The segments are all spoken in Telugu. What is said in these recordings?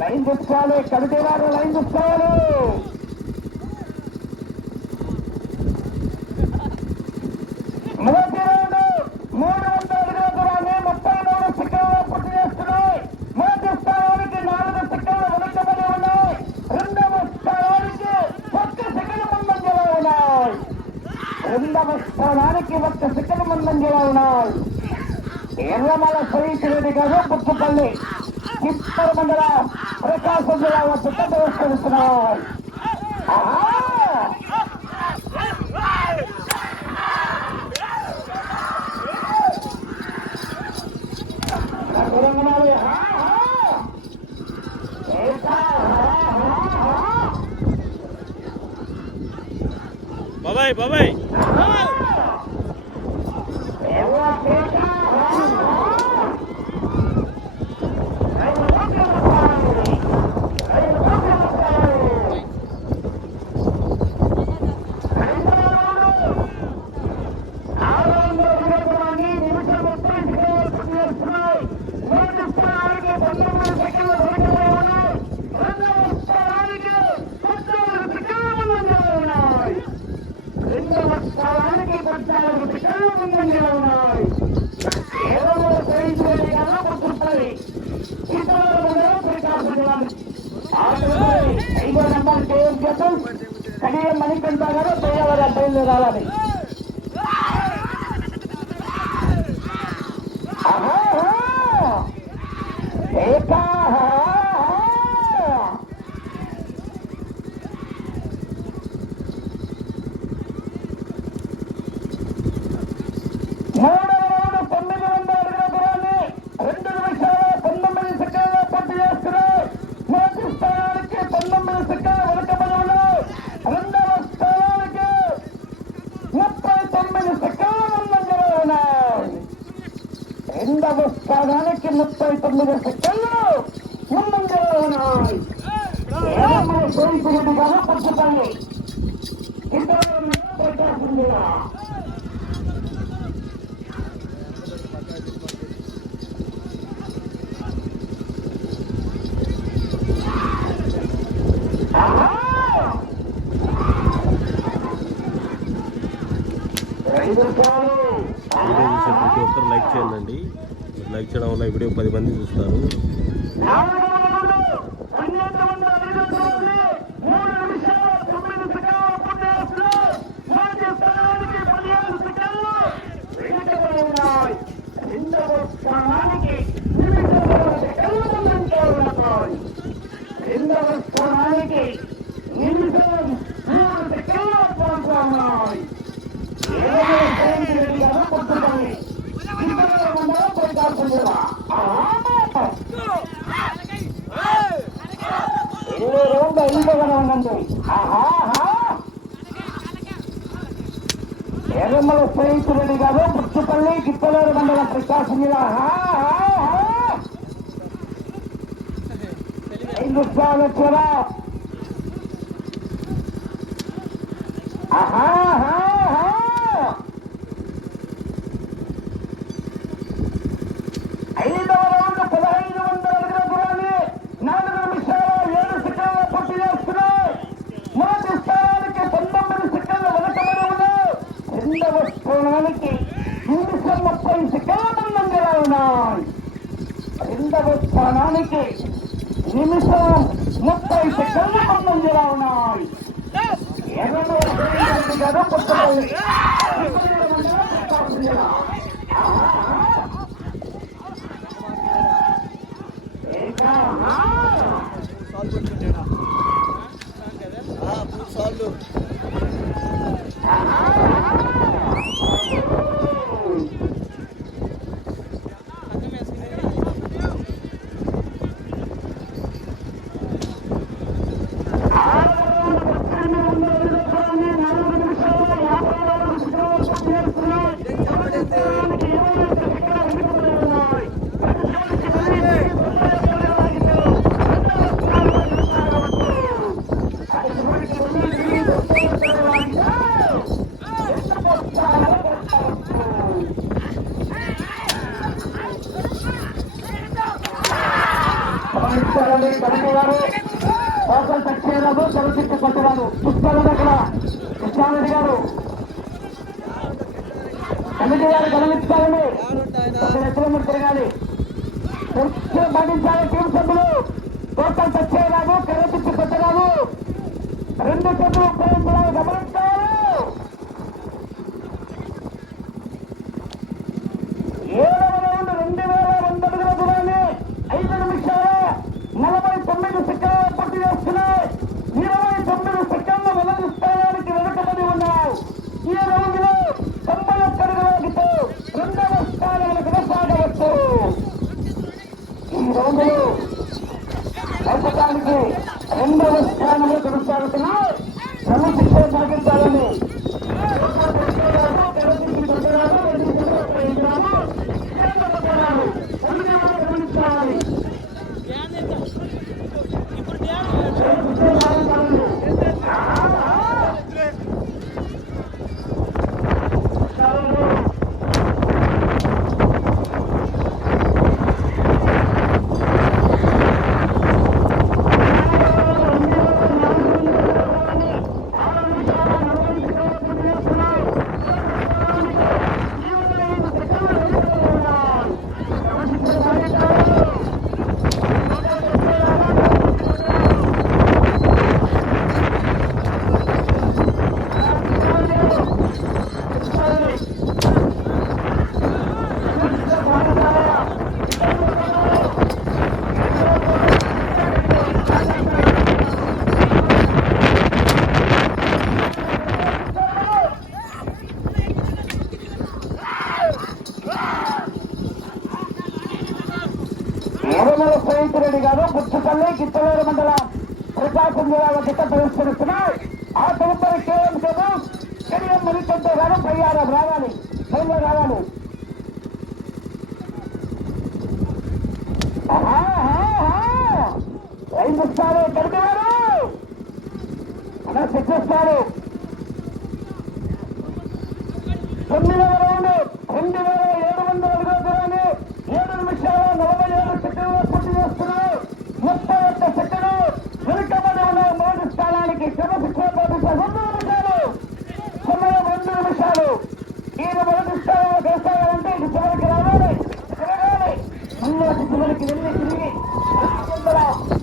లైన్ తీసుకోవాలి, కమిటీ వారు లైన్ తీసుకోవాలి. మొదటి రౌండ్ 300 అడుగుల దూరాన్ని 33 సెకండ్లలో పూర్తి చేస్తున్నాయి. మొదటి స్థానానికి 4 సెకండ్లు వెనుకబడి ఉన్నాయి. రెండవ స్థానానికి 1 సెకండ్ ముందంజలో ఉన్నాయి. రెండవ స్థానానికి 1 సెకండ్ ముందంజలో ఉన్నాయి. ఎర్రమల శ్రీరెడ్డి గారు పుట్టుపల్లి చిత్తూరు మండలం ప్రకాశం జిల్లా పుట్టేస్తున్నాయి. బాబాయ్ బాబాయ్ కడియం మణికంఠ గారు పేదవారి అబ్బాయిలు రావాలి. రెండవ స్థానానికి 39 సెకండ్లు ముందంజలో ఉన్నాయి. శ్రీరెడ్డి గారు పుట్టుపల్లి ఇద్దరు ప్రకాశం జిల్లా. ప్రతి ఒక్కరు లైక్ చేయండి. లైక్ చేయడం వల్ల ఈ వీడియో 10 మంది చూస్తారు. ఎర్రమల శ్రీరెడ్డి గారు పుట్టుపల్లి గిత్తలూరు మండలం ప్రకాశం జిల్లా. హిందుస్థాన్ వచ్చారా? ఐదవ రౌండ్ 1500 అడుగుల దూరాన్ని 4 నిమిషాల 7 సెకండ్ల పూర్తి చేస్తున్నాయి. మొదటి స్థానానికి 19 సెకండ్లు వెనుకబడి ఉన్నాయి. రెండవ స్థానానికి 30 సెకండ్ల ముందంజలో ఉన్నాయి. రెండవ స్థానానికి నిమిషం 30 సెకండ్ల ముందంజలో ఉన్నాయి. ఎర్రమల శ్రీరెడ్డి గారు పుట్టుపల్లి తెరచిట్టు కొట్టరాదు పుష్పాల దగ్గర కృష్ణారెడ్డి గారు కమిటీ గారు గమనించాలని ఎత్తులముడు తిరగాలి పాటించాలి టీం సభ్యులు టోటల్ టచ్ చేయరాదు తెరచిట్టు కొట్టరాదు రెండు చేతులు ఉపయోగించాలి గమనించాలి 7వ రౌండ్ 2200 అడుగుల దూరాన్ని 5 నిమిషాల 49 సెకండ్లు పూర్తి చేస్తున్నాయి 29 సెకండ్ల మొదటి స్థానానికి వెనుకబడి ఉన్నాయి ఈ రౌండ్ లో 91 అడుగులతో రెండవ స్థానానికి కొనసాగవచ్చు ఈ రౌండ్ లో ప్రస్తుతానికి రెండవ స్థానంలో కొనసాగుతున్నాయి క్రమశిక్షణ సాగించాలని రెడ్డి గారు పుచ్చుపల్లి గిత్తలూరు మండలం ప్రకాశం జిల్లాలో గిట్ట ప్రదర్శనిస్తున్నాయి ఆ తదుపరి కేఎం కెడియం మరికంటే గారు పయ్యారం రావాలి పైలో రావాలి రైలు ఇస్తారు కడిగారు అలా శిక్షిస్తారు 9వ రౌండ్ 2700 అడుగుల దూరాన్ని 7 నిమిషాల 47 సెకండ్లు పూర్తి చేస్తున్నారు 31 సెకండ్లు వెనుకబడి ఉన్న మొదటి స్థానానికి క్రమశిక్షణ పాటించారు 2 నిమిషాలు సమయం 2 నిమిషాలు ఈయన మొదటి స్థానంలో కొనసాగాలంటే ఇది చివరికి రావాలి తిరగాలి మళ్ళీ చివరికి వెళ్ళి తిరిగి 270 రావాలి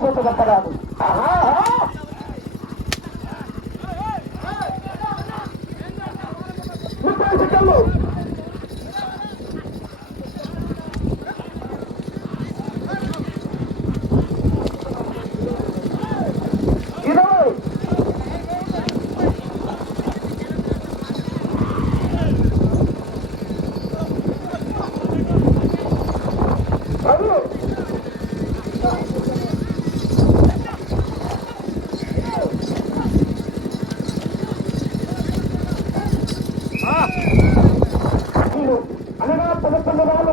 ఫోటో కట్టరాదు అనగా 11 రాళ్ళు